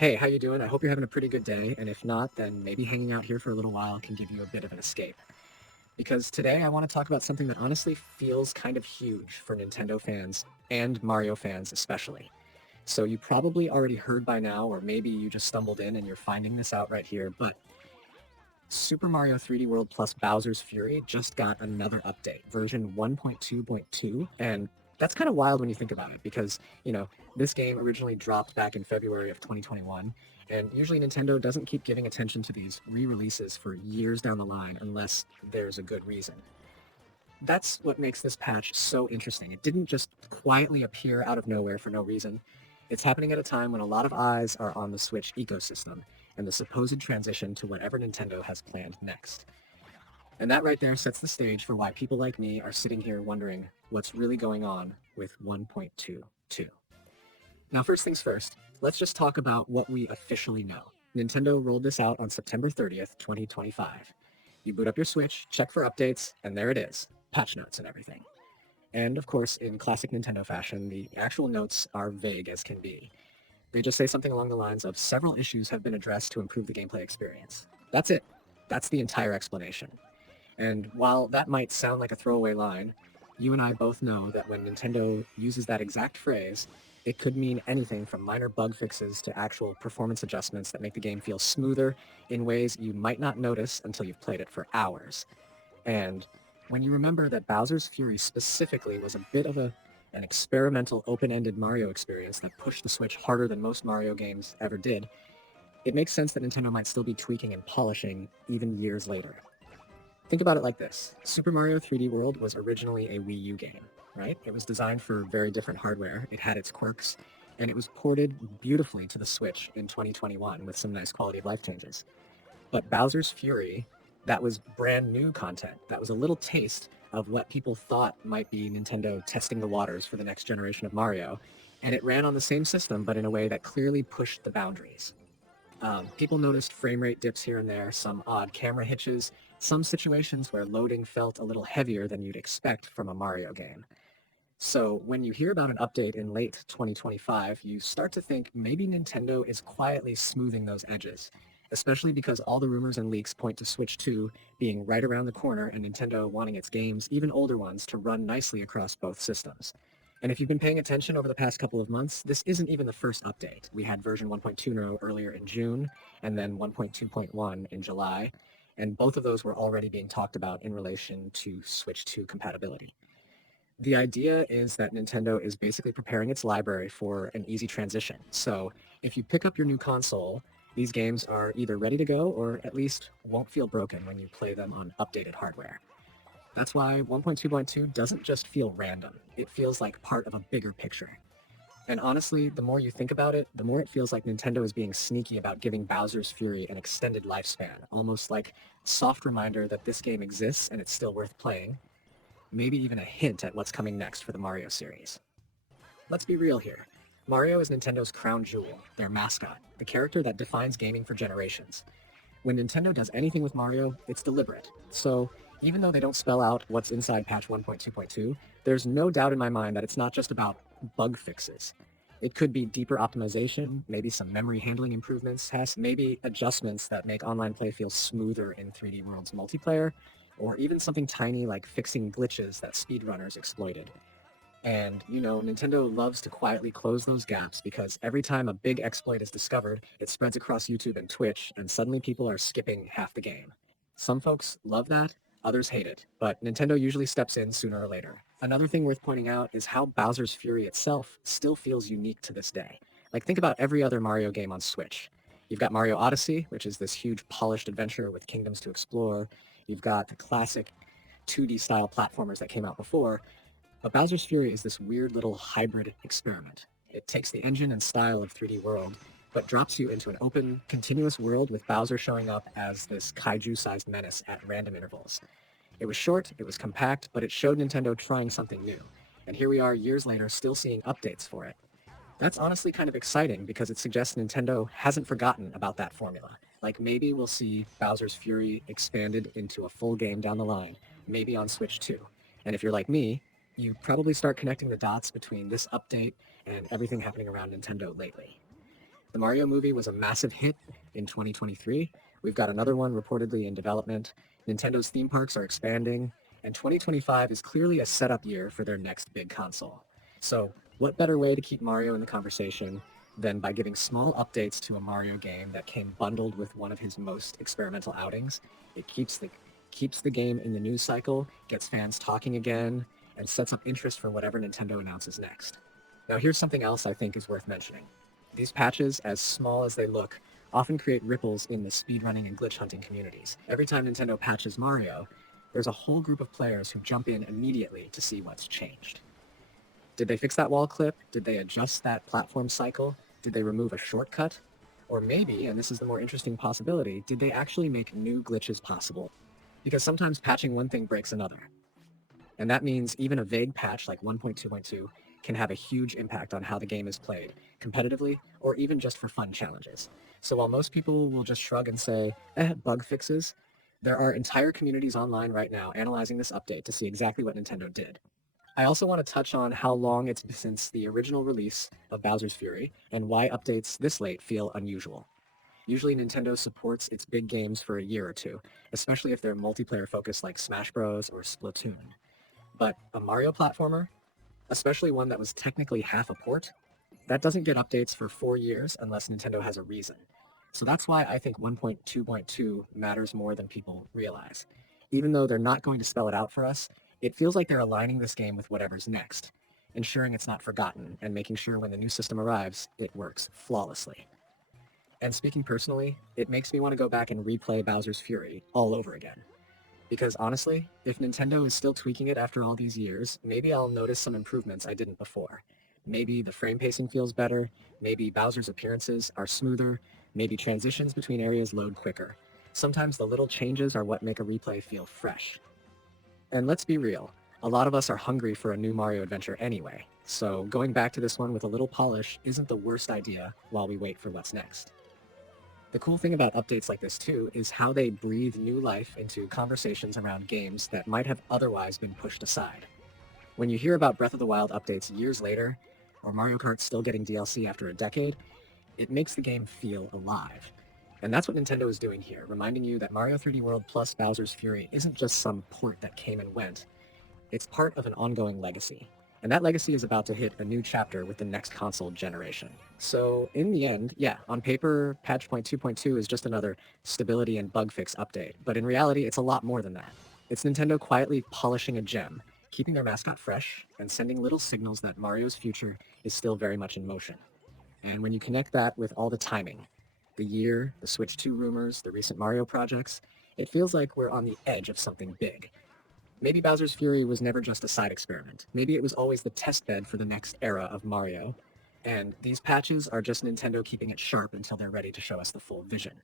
Hey, how you doing? I hope you're having a pretty good day, and if not, then maybe hanging out here for a little while can give you a bit of an escape. Because today I want to talk about something that honestly feels kind of huge for Nintendo fans and Mario fans especially. So you probably already heard by now, or maybe you just stumbled in and you're finding this out right here, but Super Mario 3D World plus Bowser's Fury just got another update, version 1.2.2, and that's kind of wild when you think about it because, this game originally dropped back in February of 2021, and usually Nintendo doesn't keep giving attention to these re-releases for years down the line unless there's a good reason. That's what makes this patch so interesting. It didn't just quietly appear out of nowhere for no reason. It's happening at a time when a lot of eyes are on the Switch ecosystem and the supposed transition to whatever Nintendo has planned next. And that right there sets the stage for why people like me are sitting here wondering what's really going on with 1.22. Now, first things first, let's just talk about what we officially know. Nintendo rolled this out on September 30th, 2025. You boot up your Switch, check for updates, and there it is, patch notes and everything. And of course, in classic Nintendo fashion, the actual notes are vague as can be. They just say something along the lines of several issues have been addressed to improve the gameplay experience. That's it. That's the entire explanation. And while that might sound like a throwaway line, you and I both know that when Nintendo uses that exact phrase, it could mean anything from minor bug fixes to actual performance adjustments that make the game feel smoother in ways you might not notice until you've played it for hours. And when you remember that Bowser's Fury specifically was a bit of an experimental open-ended Mario experience that pushed the Switch harder than most Mario games ever did, it makes sense that Nintendo might still be tweaking and polishing even years later. Think about it like this. Super Mario 3D World was originally a Wii U game, right? It was designed for very different hardware. It had its quirks, and it was ported beautifully to the Switch in 2021 with some nice quality of life changes. But Bowser's Fury, that was brand new content. That was a little taste of what people thought might be Nintendo testing the waters for the next generation of Mario. And it ran on the same system, but in a way that clearly pushed the boundaries. People noticed frame rate dips here and there, some odd camera hitches, some situations where loading felt a little heavier than you'd expect from a Mario game. So when you hear about an update in late 2025, you start to think maybe Nintendo is quietly smoothing those edges, especially because all the rumors and leaks point to Switch 2 being right around the corner and Nintendo wanting its games, even older ones, to run nicely across both systems. And if you've been paying attention over the past couple of months, this isn't even the first update. We had version 1.20 earlier in June, and then 1.2.1 in July, and both of those were already being talked about in relation to Switch 2 compatibility. The idea is that Nintendo is basically preparing its library for an easy transition. So if you pick up your new console, these games are either ready to go or at least won't feel broken when you play them on updated hardware. That's why 1.2.2 doesn't just feel random. It feels like part of a bigger picture. And honestly, the more you think about it, the more it feels like Nintendo is being sneaky about giving Bowser's Fury an extended lifespan, almost like a soft reminder that this game exists and it's still worth playing, maybe even a hint at what's coming next for the Mario series. Let's be real here. Mario is Nintendo's crown jewel, their mascot, the character that defines gaming for generations. When Nintendo does anything with Mario, it's deliberate. So even though they don't spell out what's inside patch 1.2.2, there's no doubt in my mind that it's not just about bug fixes. It could be deeper optimization, maybe some memory handling improvements, maybe adjustments that make online play feel smoother in 3D World's multiplayer, or even something tiny like fixing glitches that speedrunners exploited. And, Nintendo loves to quietly close those gaps because every time a big exploit is discovered, it spreads across YouTube and Twitch, and suddenly people are skipping half the game. Some folks love that, others hate it, but Nintendo usually steps in sooner or later. Another thing worth pointing out is how Bowser's Fury itself still feels unique to this day. Like, think about every other Mario game on Switch. You've got Mario Odyssey, which is this huge polished adventure with kingdoms to explore. You've got the classic 2D style platformers that came out before, but Bowser's Fury is this weird little hybrid experiment. It takes the engine and style of 3D World, but drops you into an open, continuous world with Bowser showing up as this kaiju-sized menace at random intervals. It was short, it was compact, but it showed Nintendo trying something new. And here we are years later still seeing updates for it. That's honestly kind of exciting because it suggests Nintendo hasn't forgotten about that formula. Like maybe we'll see Bowser's Fury expanded into a full game down the line, maybe on Switch 2. And if you're like me, you probably start connecting the dots between this update and everything happening around Nintendo lately. The Mario movie was a massive hit in 2023. We've got another one reportedly in development. Nintendo's theme parks are expanding, and 2025 is clearly a setup year for their next big console. So, what better way to keep Mario in the conversation than by giving small updates to a Mario game that came bundled with one of his most experimental outings? It keeps the game in the news cycle, gets fans talking again, and sets up interest for whatever Nintendo announces next. Now, here's something else I think is worth mentioning. These patches, as small as they look, often create ripples in the speedrunning and glitch hunting communities. Every time Nintendo patches Mario, there's a whole group of players who jump in immediately to see what's changed. Did they fix that wall clip? Did they adjust that platform cycle? Did they remove a shortcut? Or maybe, and this is the more interesting possibility, did they actually make new glitches possible? Because sometimes patching one thing breaks another. And that means even a vague patch like 1.2.2 can have a huge impact on how the game is played, competitively or even just for fun challenges. So while most people will just shrug and say, bug fixes, there are entire communities online right now analyzing this update to see exactly what Nintendo did. I also want to touch on how long it's been since the original release of Bowser's Fury and why updates this late feel unusual. Usually Nintendo supports its big games for a year or two, especially if they're multiplayer focused like Smash Bros. Or Splatoon. But a Mario platformer, especially one that was technically half a port, that doesn't get updates for 4 years unless Nintendo has a reason. So that's why I think 1.2.2 matters more than people realize. Even though they're not going to spell it out for us, it feels like they're aligning this game with whatever's next, ensuring it's not forgotten and making sure when the new system arrives, it works flawlessly. And speaking personally, it makes me want to go back and replay Bowser's Fury all over again. Because honestly, if Nintendo is still tweaking it after all these years, maybe I'll notice some improvements I didn't before. Maybe the frame pacing feels better, maybe Bowser's appearances are smoother, maybe transitions between areas load quicker. Sometimes the little changes are what make a replay feel fresh. And let's be real, a lot of us are hungry for a new Mario adventure anyway, so going back to this one with a little polish isn't the worst idea while we wait for what's next. The cool thing about updates like this too is how they breathe new life into conversations around games that might have otherwise been pushed aside. When you hear about Breath of the Wild updates years later, or Mario Kart still getting DLC after a decade, it makes the game feel alive. And that's what Nintendo is doing here, reminding you that Mario 3D World plus Bowser's Fury isn't just some port that came and went. It's part of an ongoing legacy. And that legacy is about to hit a new chapter with the next console generation. So in the end, yeah, on paper, patch point 2.2 is just another stability and bug fix update. But in reality, it's a lot more than that. It's Nintendo quietly polishing a gem, keeping their mascot fresh, and sending little signals that Mario's future is still very much in motion. And when you connect that with all the timing, the year, the Switch 2 rumors, the recent Mario projects, it feels like we're on the edge of something big. Maybe Bowser's Fury was never just a side experiment. Maybe it was always the testbed for the next era of Mario. And these patches are just Nintendo keeping it sharp until they're ready to show us the full vision.